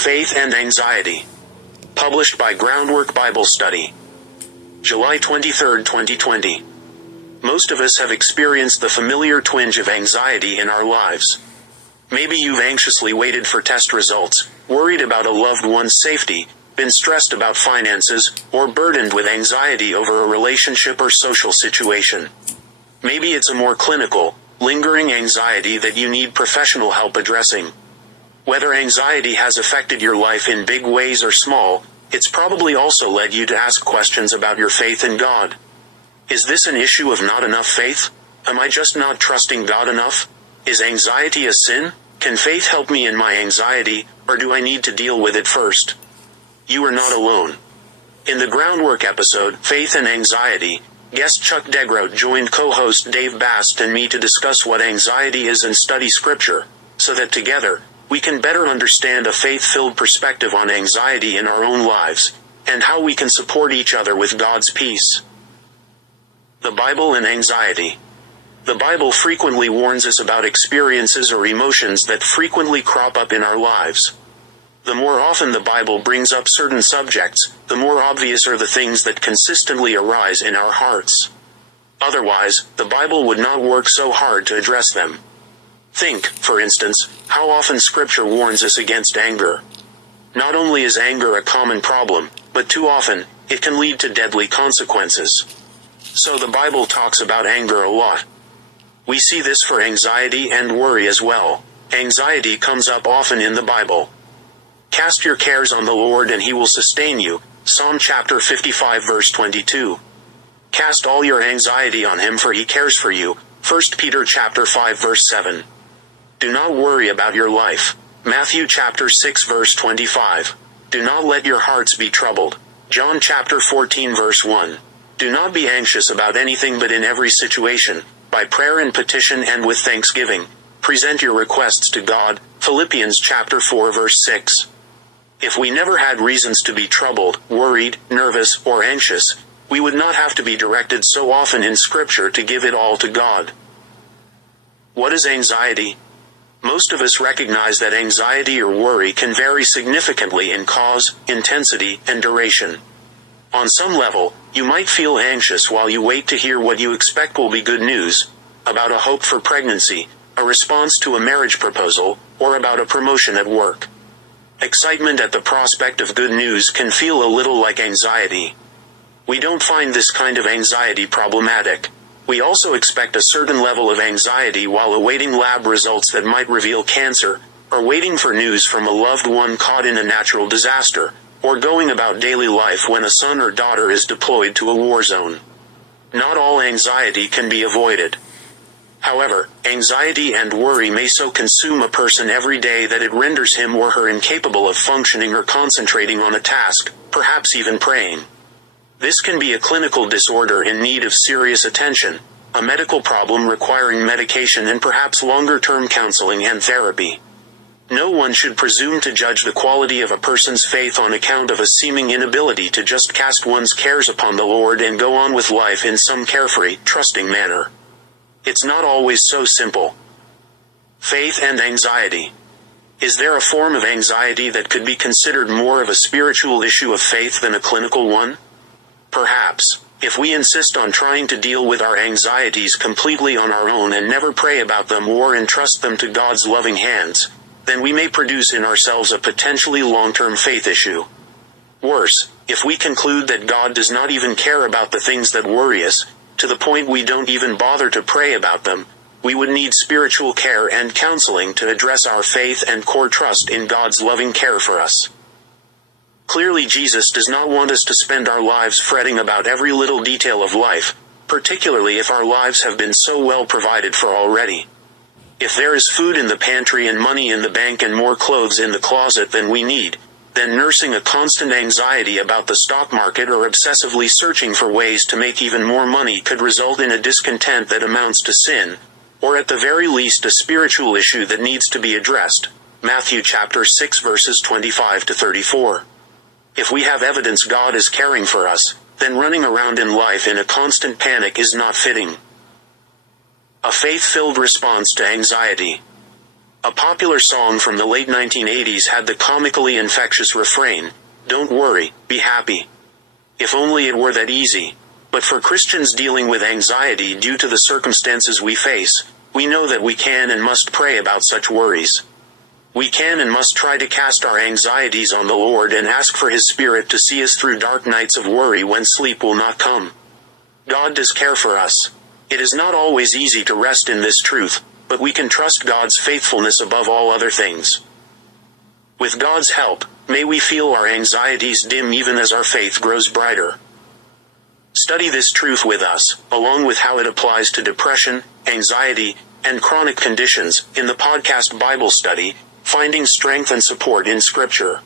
Faith and Anxiety. Published by Groundwork Bible Study. July 23, 2020. Most of us have experienced the familiar twinge of anxiety in our lives. Maybe you've anxiously waited for test results, worried about a loved one's safety, been stressed about finances, or burdened with anxiety over a relationship or social situation. Maybe it's a more clinical, lingering anxiety that you need professional help addressing. Whether anxiety has affected your life in big ways or small, it's probably also led you to ask questions about your faith in God. Is this an issue of not enough faith? Am I just not trusting God enough? Is anxiety a sin? Can faith help me in my anxiety, or do I need to deal with it first? You are not alone. In the Groundwork episode, Faith and Anxiety, guest Chuck Degroat joined co-host Dave Bast and me to discuss what anxiety is and study scripture, so that together, we can better understand a faith-filled perspective on anxiety in our own lives, and how we can support each other with God's peace. The Bible and Anxiety. The Bible frequently warns us about experiences or emotions that frequently crop up in our lives. The more often the Bible brings up certain subjects, the more obvious are the things that consistently arise in our hearts. Otherwise, the Bible would not work so hard to address them. Think, for instance, how often Scripture warns us against anger. Not only is anger a common problem, but too often, it can lead to deadly consequences. So the Bible talks about anger a lot. We see this for anxiety and worry as well. Anxiety comes up often in the Bible. Cast your cares on the Lord and He will sustain you, Psalm chapter 55 verse 22. Cast all your anxiety on Him for He cares for you, 1 Peter chapter 5 verse 7. Do not worry about your life, Matthew chapter 6 verse 25. Do not let your hearts be troubled, John chapter 14 verse 1. Do not be anxious about anything but in every situation, by prayer and petition and with thanksgiving, present your requests to God, Philippians chapter 4 verse 6. If we never had reasons to be troubled, worried, nervous, or anxious, we would not have to be directed so often in Scripture to give it all to God. What is anxiety? Most of us recognize that anxiety or worry can vary significantly in cause, intensity, and duration. On some level, you might feel anxious while you wait to hear what you expect will be good news, about a hope for pregnancy, a response to a marriage proposal, or about a promotion at work. Excitement at the prospect of good news can feel a little like anxiety. We don't find this kind of anxiety problematic. We also expect a certain level of anxiety while awaiting lab results that might reveal cancer, or waiting for news from a loved one caught in a natural disaster, or going about daily life when a son or daughter is deployed to a war zone. Not all anxiety can be avoided. However, anxiety and worry may so consume a person every day that it renders him or her incapable of functioning or concentrating on a task, perhaps even praying. This can be a clinical disorder in need of serious attention, a medical problem requiring medication and perhaps longer-term counseling and therapy. No one should presume to judge the quality of a person's faith on account of a seeming inability to just cast one's cares upon the Lord and go on with life in some carefree, trusting manner. It's not always so simple. Faith and anxiety. Is there a form of anxiety that could be considered more of a spiritual issue of faith than a clinical one? Perhaps, if we insist on trying to deal with our anxieties completely on our own and never pray about them or entrust them to God's loving hands, then we may produce in ourselves a potentially long-term faith issue. Worse, if we conclude that God does not even care about the things that worry us, to the point we don't even bother to pray about them, we would need spiritual care and counseling to address our faith and core trust in God's loving care for us. Clearly, Jesus does not want us to spend our lives fretting about every little detail of life, particularly if our lives have been so well provided for already. If there is food in the pantry and money in the bank and more clothes in the closet than we need, then nursing a constant anxiety about the stock market or obsessively searching for ways to make even more money could result in a discontent that amounts to sin, or at the very least a spiritual issue that needs to be addressed. Matthew chapter 6 verses 25 to 34. If we have evidence God is caring for us, then running around in life in a constant panic is not fitting. A faith-filled response to anxiety. A popular song from the late 1980s had the comically infectious refrain, "Don't worry, be happy." If only it were that easy. But for Christians dealing with anxiety due to the circumstances we face, we know that we can and must pray about such worries. We can and must try to cast our anxieties on the Lord and ask for His Spirit to see us through dark nights of worry when sleep will not come. God does care for us. It is not always easy to rest in this truth, but we can trust God's faithfulness above all other things. With God's help, may we feel our anxieties dim even as our faith grows brighter. Study this truth with us, along with how it applies to depression, anxiety, and chronic conditions, in the podcast Bible study, Finding Strength and Support in Scripture.